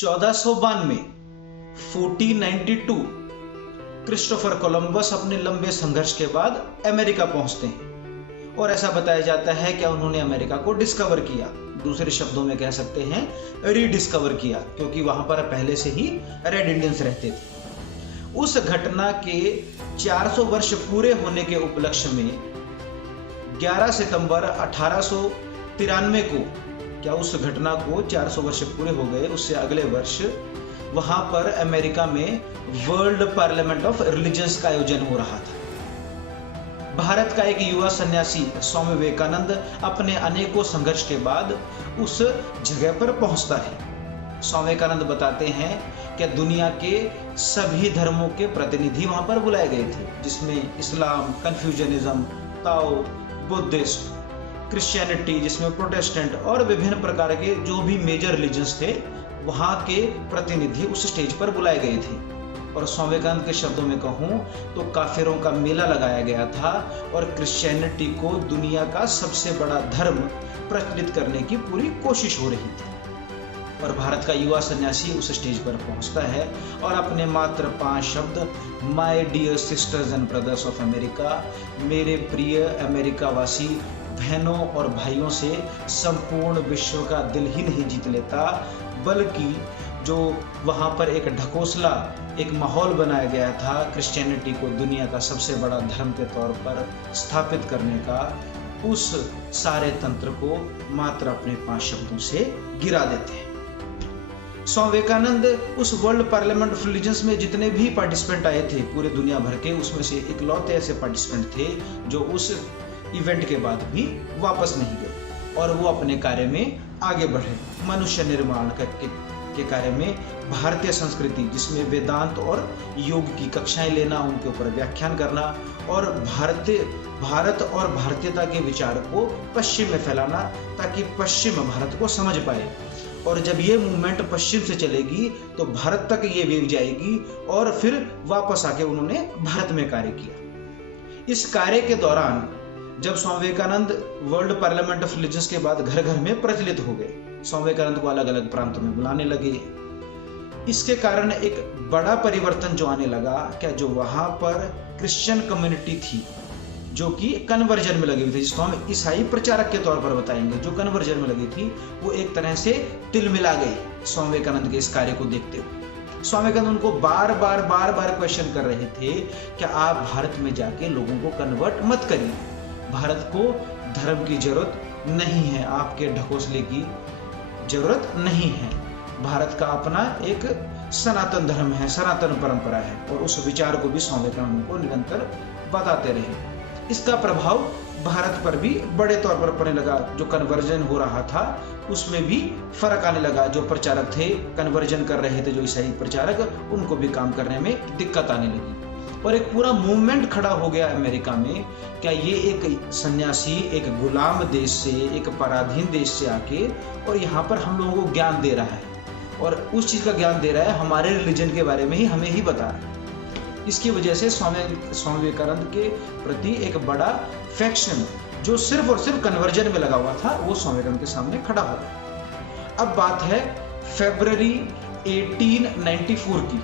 1492 1492 Christopher Columbus अपने लंबे संघर्ष के बाद अमेरिका पहुंचते हैं और ऐसा बताया जाता है कि उन्होंने अमेरिका को डिस्कवर किया, दूसरे शब्दों में कह सकते हैं रीडिस्कवर किया, क्योंकि वहां पर पहले से ही रेड इंडियंस रहते थे। उस घटना के 400 वर्ष पूरे होने के उपलक्ष्य में 11 सितंबर 1893 को, क्या उस घटना को 400 वर्ष पूरे हो गए, उससे अगले वर्ष वहां पर अमेरिका में वर्ल्ड पार्लियामेंट ऑफ रिलीजन्स का आयोजन हो रहा था। भारत का एक युवा सन्यासी स्वामी विवेकानंद अपने अनेकों संघर्ष के बाद उस जगह पर पहुंचता है। स्वामी विवेकानंद बताते हैं कि दुनिया के सभी धर्मों के प्रतिनिधि वहां पर बुलाए गए थे, जिसमें इस्लाम, कन्फ्यूजनिज्म, ताओ, बुद्धिस्ट, क्रिश्चियनिटी, जिसमें प्रोटेस्टेंट और विभिन्न प्रकार के जो भी मेजर रिलीजन्स थे, वहां के प्रतिनिधि उस स्टेज पर बुलाए गए थे। और स्वामी विवेकानंद के शब्दों में कहूं तो काफिरों का मेला लगाया गया था और क्रिश्चियनिटी को दुनिया का सबसे बड़ा धर्म प्रचलित करने की पूरी कोशिश हो रही थी। और भारत का युवा सन्यासी उस स्टेज पर पहुंचता है और अपने मात्र 5 शब्द, my dear sisters and brothers of America, मेरे प्रिय अमेरिका वासी बहनों और भाइयों से संपूर्ण विश्व का दिल ही नहीं जीत लेता, बल्कि जो वहां पर एक ढकोसला, एक माहौल बनाया गया था क्रिश्चियनिटी को दुनिया का सबसे बड़ा धर्म के तौर पर स्थापित करने का, उस सारे तंत्र को मात्र अपने 5 शब्दों से गिरा देते हैं। स्वामी विवेकानंद उस वर्ल्ड पार्लियामेंट ऑफ रिलीजन्स में जितने भी पार्टिसिपेंट आए थे पूरे दुनिया भर के, उसमें से इकलौते ऐसे पार्टिसिपेंट थे जो उस इवेंट के बाद भी वापस नहीं गए और वो अपने कार्य में आगे बढ़े, मनुष्य निर्माण के कार्य में भारतीय संस्कृति, जिसमें वेदांत और योग की कक्षाएं लेना, उनके ऊपर व्याख्यान करना और भारत और भारतीयता के विचार को पश्चिम में फैलाना, ताकि पश्चिम भारत को समझ पाए। और जब ये मूवमेंट पश्चिम से चलेगी तो भारत तक ये वेव जाएगी और फिर वापस आके उन्होंने भारत में कार्य किया। इस कार्य के दौरान जब Swami Vivekananda world parliament of religions के बाद घर घर में प्रचलित हो गए, स्वामी विवेकानंद को अलग अलग प्रांतों में बुलाने लगे। इसके कारण एक बड़ा परिवर्तन जो आने लगा, क्या जो वहां पर क्रिश्चियन कम्युनिटी थी जो कि कन्वर्जन में लगी हुई थी, जिसको हम ईसाई प्रचारक के तौर पर बताएंगे, जो कन्वर्जन में लगी थी, वो एक तरह से तिलमिला गई स्वामी विवेकानंद के इस कार्य को देखते हुए। स्वामी विवेकानंद उनको बार बार क्वेश्चन कर रहे थे कि आप भारत में जाके लोगों को कन्वर्ट मत करिए, भारत को धर्म की जरूरत नहीं है, आपके ढकोसले की जरूरत नहीं है, भारत का अपना एक सनातन धर्म है, सनातन परंपरा है। और उस विचार को भी स्वामी विवेकानंद को निरंतर बताते रहे। इसका प्रभाव भारत पर भी बड़े तौर पर पड़ने लगा। जो कन्वर्जन हो रहा था उसमें भी फर्क आने लगा। जो प्रचारक थे, कन्वर्जन कर रहे थे, जो ईसाई प्रचारक, उनको भी काम करने में दिक्कत आने लगी और एक पूरा मूवमेंट खड़ा हो गया अमेरिका में। क्या ये एक सन्यासी एक गुलाम देश से, एक पराधीन देश से आके और यहाँ पर हम लोगों को ज्ञान दे रहा है और उस चीज़ का ज्ञान दे रहा है, हमारे रिलीजन के बारे में ही हमें ही बता रहा है। इसकी वजह से स्वामी विवेकानंद के प्रति एक बड़ा फैक्शन जो सिर्फ और सिर्फ कन्वर्जन में लगा हुआ था, वो स्वामी विवेकानंद के सामने खड़ा हो गया। अब बात है फरवरी 1894 की।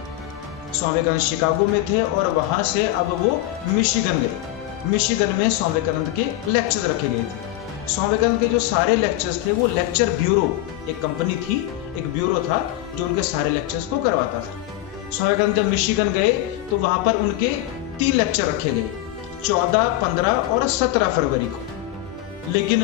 स्वामी विवेकानंद शिकागो में थे और वहां से अब वो मिशिगन गए। मिशिगन में स्वामी विवेकानंद के लेक्चर्स रखे गए थे। स्वामी विवेकानंद के जो सारे लेक्चर्स थे वो लेक्चर ब्यूरो, एक कंपनी थी, एक ब्यूरो था जो उनके सारे लेक्चर्स को करवाता था। स्वामी विवेकानंद जब मिशिगन गए तो वहां पर उनके 3 लेक्चर रखे गए, 14, 15 और 17 फरवरी को। लेकिन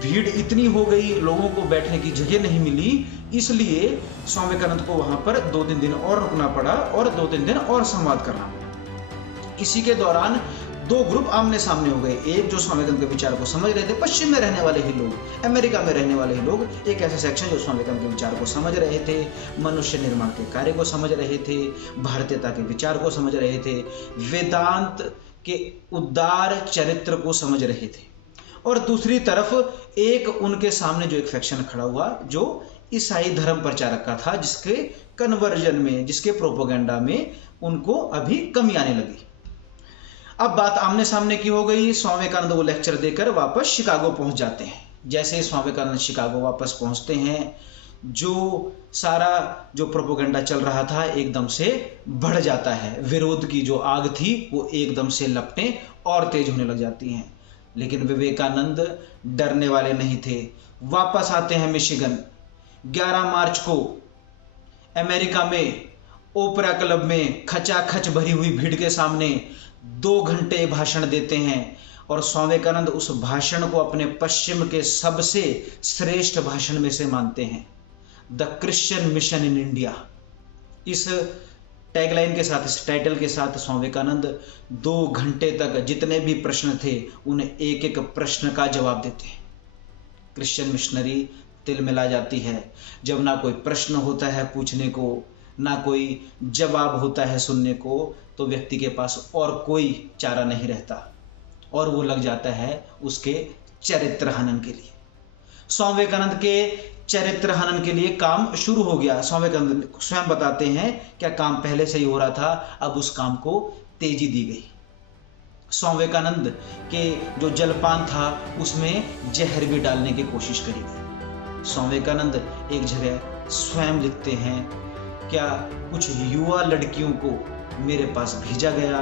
भीड़ इतनी हो गई, लोगों को बैठने की जगह नहीं मिली, इसलिए स्वामी विवेकानंद को वहां पर 2-3 दिन और रुकना पड़ा और 2-3 दिन और संवाद करना पड़ा। इसी के दौरान 2 ग्रुप आमने सामने हो गए। एक जो स्वामी विवेकानंद के विचार को समझ रहे थे, पश्चिम में रहने वाले ही लोग, अमेरिका में रहने वाले ही लोग, एक ऐसा सेक्शन जो स्वामी विवेकानंद के विचार को समझ रहे थे, मनुष्य निर्माण के कार्य को समझ रहे थे, भारतीयता के विचार को समझ रहे थे, वेदांत के उदार चरित्र को समझ रहे थे। और दूसरी तरफ एक उनके सामने जो एक फैक्शन खड़ा हुआ जो ईसाई धर्म प्रचारक का था, जिसके कन्वर्जन में, जिसके प्रोपेगेंडा में उनको अभी कमी आने लगी। अब बात आमने सामने की हो गई। स्वामी विवेकानंद वो लेक्चर देकर वापस शिकागो पहुंच जाते हैं। जैसे स्वामी विवेकानंद शिकागो वापस पहुंचते हैं, जो सारा जो प्रोपेगेंडा चल रहा था एकदम से बढ़ जाता है। विरोध की जो आग थी वो एकदम से लपटें और तेज होने लग जाती हैं। लेकिन विवेकानंद डरने वाले नहीं थे। वापस आते हैं मिशिगन। 11 मार्च को अमेरिका में ओपेरा क्लब में खचाखच भरी हुई भीड़ के सामने 2 घंटे भाषण देते हैं और स्वामी विवेकानंद उस भाषण को अपने पश्चिम के सबसे श्रेष्ठ भाषण में से मानते हैं। The Christian mission in India, इस टैगलाइन के साथ, इस टाइटल के साथ स्वामी विवेकानंद 2 घंटे तक जितने भी प्रश्न थे उन्हें एक एक प्रश्न का जवाब देते हैं। क्रिश्चियन मिशनरी तिलमिला जाती है जब ना कोई प्रश्न होता है पूछने को, ना कोई जवाब होता है सुनने को, तो व्यक्ति के पास और कोई चारा नहीं रहता और वो लग जाता है उसके चरित्र हनन के लिए। स्वामी विवेकानंद के चरित्र हनन के लिए काम शुरू हो गया। स्वामी विवेकानंद स्वयं बताते हैं क्या काम पहले से ही हो रहा था, अब उस काम को तेजी दी गई। स्वामी विवेकानंद के जो जलपान था उसमें जहर भी डालने की कोशिश करी गई। स्वामी विवेकानंद एक जगह स्वयं लिखते हैं क्या कुछ युवा लड़कियों को मेरे पास भेजा गया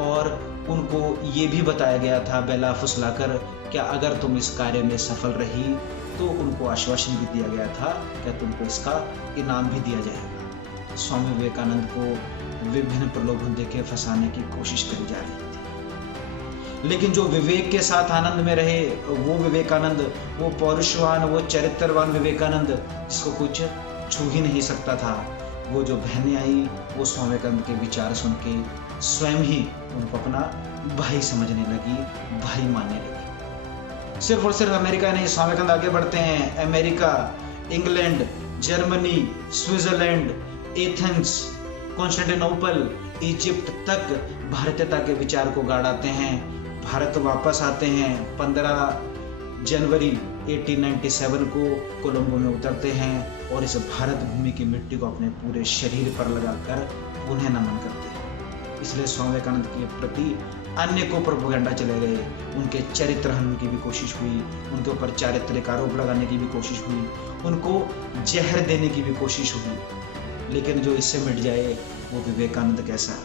और उनको ये भी बताया गया था बेला फुसलाकर क्या अगर तुम इस कार्य में सफल रही तो उनको आश्वासन भी दिया गया था क्या तुमको इसका इनाम भी दिया जाएगा। स्वामी विवेकानंद को विभिन्न प्रलोभन देके फंसाने की कोशिश करी जा रही थी, लेकिन जो विवेक के साथ आनंद में रहे वो विवेकानंद, वो पौरुषवान, वो चरित्रवान विवेकानंद जिसको कुछ छू ही नहीं सकता था, वो जो बहनें आई वो स्वामी विवेकानंद के विचार सुन के स्वयं ही उनको अपना भाई समझने लगी, भाई मानने लगी। सिर्फ और सिर्फ अमेरिका नहीं, स्वामी विवेकानंद आगे बढ़ते हैं। America, England, Germany, Switzerland, Athens, Constantinople, Egypt तक भारतीयता के विचार को गाड़ाते हैं। भारत वापस आते हैं। 15 जनवरी 1897 को कोलंबो में उतरते हैं और इस भारत भूमि की मिट्टी को अपने पूरे शरीर पर लगाकर उन्हें नमन करते हैं। इसलिए स्वामी विवेकानंद के प्रति अन्य को प्रोपेगेंडा चले गए, उनके चरित्र हनन की भी कोशिश हुई, उनके ऊपर चारित्रिक आरोप लगाने की भी कोशिश हुई, उनको जहर देने की भी कोशिश हुई, लेकिन जो इससे मिट जाए वो विवेकानंद कैसा।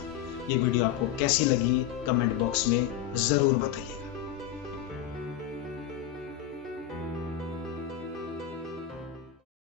ये वीडियो आपको कैसी लगी कमेंट बॉक्स में ज़रूर बताइए।